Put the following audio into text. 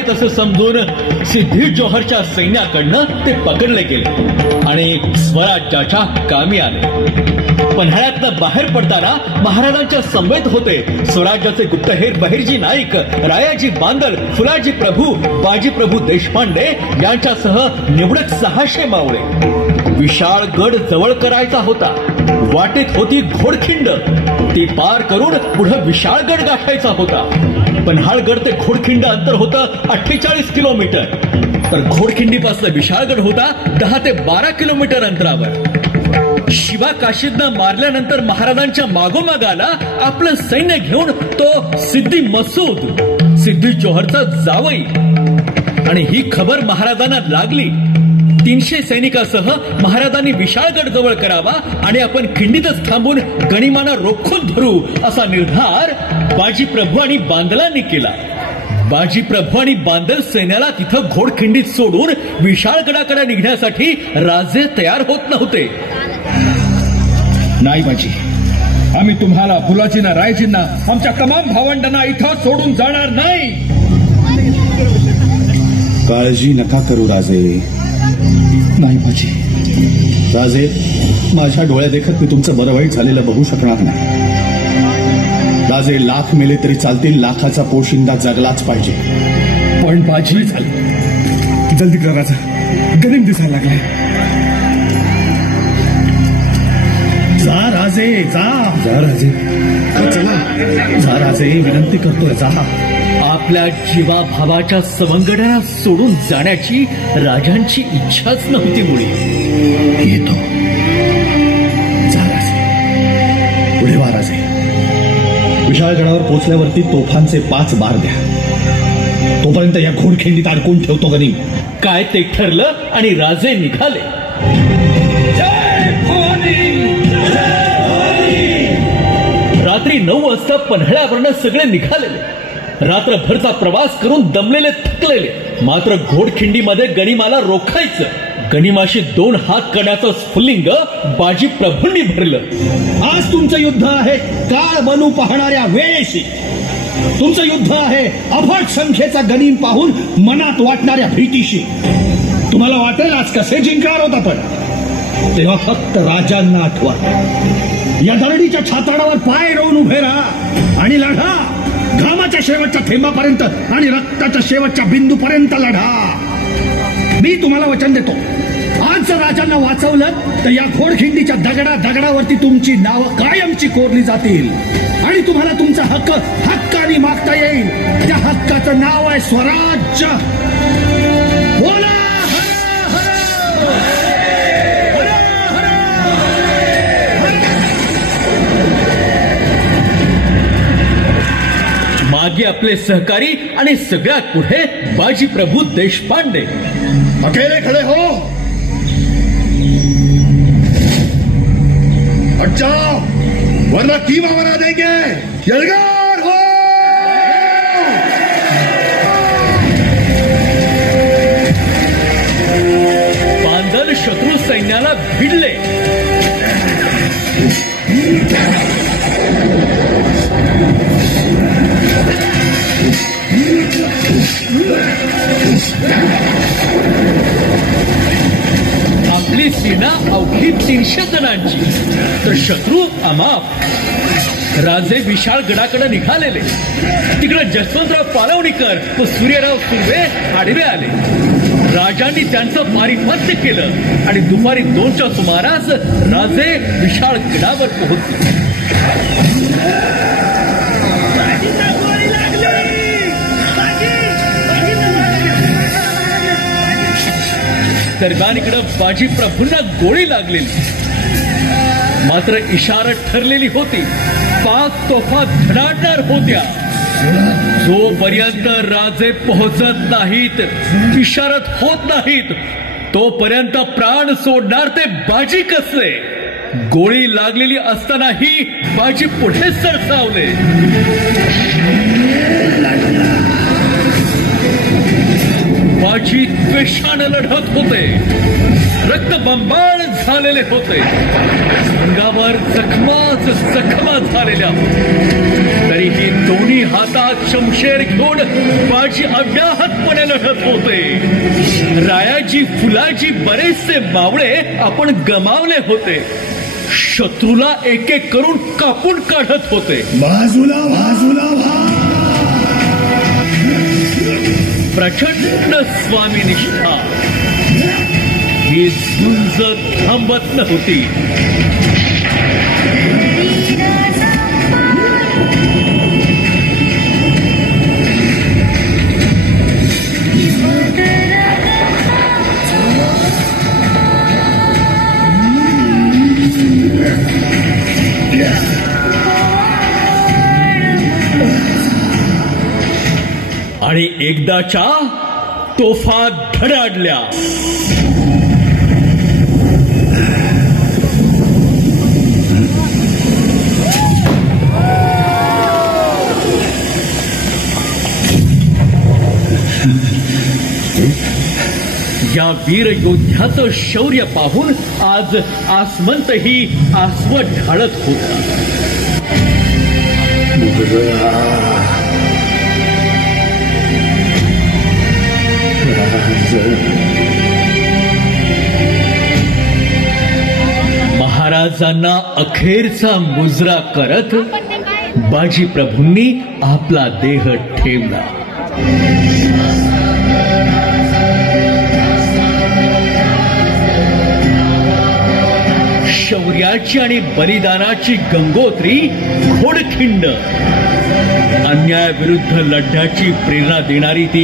तसं समजून सिद्धी जोहरच्या सैन्याकडनं ते पकडले गेले आणि स्वराज्याच्या कामी आले. पन्हाळ्यातनं बाहेर पडताना महाराजांच्या समवेत होते स्वराज्याचे गुप्तहेर बहिर्जी नाईक, रायाजी बांदल, फुलाजी प्रभू, बाजी प्रभू देशपांडे यांच्यासह निवडक 600 मावळे. विशाळ गड जवळ करायचा होता. वाटेत होती घोडखिंड, ती पार करून पुढे विशाळगड गाठायचा होता. पन्हाळगड ते घोडखिंड अंतर होतं 48 किलोमीटर, तर घोडखिंडीपासून विशाळगड होता 10 ते 12 किलोमीटर अंतरावर. शिवा काशीदनं मारल्यानंतर महाराजांच्या मागोमाग आला आपलं सैन्य घेऊन तो सिद्धी मसूद, सिद्धी जोहरचा जावई. आणि ही खबर महाराजांना लागली. 300 सैनिकासह महाराजांनी विशाळगड जवळ करावा आणि आपण खिंडीतच थांबून गणिमाना रोखून धरू असा निर्धार बाजी प्रभू आणि बांदलांनी केला. बाजी प्रभू आणि बांदल सैन्याला तिथं घोडखिंडीत सोडून विशाळगडाकडे निघण्यासाठी राजे तयार होत नव्हते. नाही बाजी, आम्ही तुम्हाला, फुलाजींना, रायजींना, आमच्या तमाम भावंडांना इथं सोडून जाणार नाही. काळजी नका करू राजे. नाही बाजी. राजे, माझ्या डोळ्या देखत मी तुमचं बरं वाईट झालेलं बघू शकणार नाही. राजे, लाख मेले तरी चालतील, लाखाचा पोशिंदा जगलाच पाहिजे. पण बाजी, जल्दी करा राजा, गनिम दिसायला लागलाय. जा राजे, जा. जा राजे, चला. जा राजे, विनंती करतोय, जा. आपल्या जीवाभावाच्या सवंगड्यांना सोडून जाण्याची राजांची इच्छाच नव्हती मुळी. येतो. जा राजे, पुढे वा राजे. विशाळगडावर पोहोचल्यावरती तोफांचे 5 बार द्या. तोपर्यंत या घोडखिंडीत अडकून ठेवतो गनिम. काय ते ठरलं आणि राजे निघाले. रात्री 9 वाजता पन्हाळ्यावरनं सगळे निघालेले. रात्रभरचा प्रवास करून दमलेले, थकलेले. मात्र घोडखिंडीमध्ये गनिमाला रोखायचं. गनिमाशी 2 हात करण्याचं स्फुल्लिंग बाजी प्रभूंनी भरलं. आज तुमचं युद्ध आहे काळ बनू पाहणाऱ्या वेळेशी. तुमचं युद्ध आहे अफाट संख्येचा गनिम पाहून मनात वाटणाऱ्या भीतीशी. तुम्हाला वाटेल आज कसे जिंकणार होत आपण, तेव्हा फक्त राजांना आठवा. या दरडीच्या छाताडावर पाय रोवून उभे राहा आणि लढा. घामाच्या शेवटच्या थेंबापर्यंत आणि रक्ताच्या शेवटच्या बिंदूपर्यंत लढा. मी तुम्हाला वचन देतो, आज जर राजांना वाचवलं तर या घोडखिंडीच्या दगडावरती तुमची नावं कायमची कोरली जातील आणि तुम्हाला तुमचा हक्क हक्काने मागता येईल. त्या हक्काचं नाव आहे स्वराज्य. बोला मागे आपले सहकारी आणि सगळ्यात पुढे बाजी प्रभू देशपांडे. अकेले खड़े हो, हट जाओ वरना कीमा बना देंगे. यलगार हो. बांदल शत्रू सैन्याला भिडले. आपली सेना अवघी 300 जणांची, तर शत्रू अमाप. राजे विशाळगडाकडे निघालेले. तिकडे जसवंतराव पालवणीकर व सूर्यराव सुर्वे आडवे आले. राजांनी त्यांचं पारिपत्य केलं आणि दुपारी 2च्या सुमारास राजे विशाळगडावर पोहोचले. दरम्यान इकडे बाजी प्रभूंना गोळी लागलेली. मात्र इशारत ठरलेली होती. 5 तोफा धडाडणार होत्या. जोपर्यंत राजे पोहोचत नाहीत, इशारत होत नाहीत, तोपर्यंत प्राण सोडणार ते बाजी कसे. गोळी लागलेली असतानाही बाजी पुढे सरसावले. बाजी द्वेषानं लढत होते, रक्तबंबाळ झालेले होते, अंगावर जखमाच जखमा झालेल्या तरीही दोन्ही हातात शमशेर घेऊन बाजी अव्याहतपणे लढत होते. रायाजी फुलाजी बरेचसे मावळे आपण गमावले होते, शत्रूला एक एक करून कापून काढत होते. बाजूला बाजूला प्रचंड स्वामीनिष्ठा ही झुंज थांबत नव्हती. आणि एकदाच्या तोफा धडाडल्या. या वीर योद्ध्याचं शौर्य पाहून आज आसमंतही आसवत ढाळत होता. महाराजांना अखेरचा मुजरा करत बाजी प्रभूंनी आपला देह ठेवला. शौर्याची आणि बलिदानाची गंगोत्री घोडखिंड, अन्यायाविरुद्ध लढण्याची प्रेरणा देणारी ती